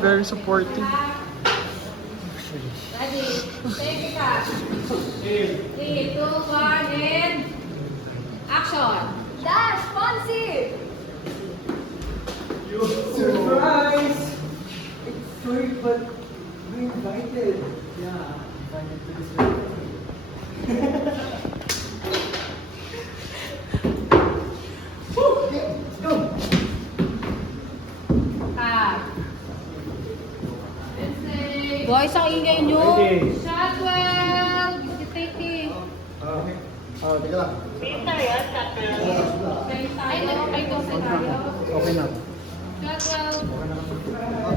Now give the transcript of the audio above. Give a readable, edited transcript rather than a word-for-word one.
Very supportive. Ready? Take it up. 3, 2, 1, and action! Dash! Fonzie! Surprise! It's sorry, but we invited. Yeah, invited to this wedding. Okay, let's go. Boys, ang ingay nyo! Okay. Shotwell! Take Teka lang. Ay, go sa tayo. Okay na. Shotwell!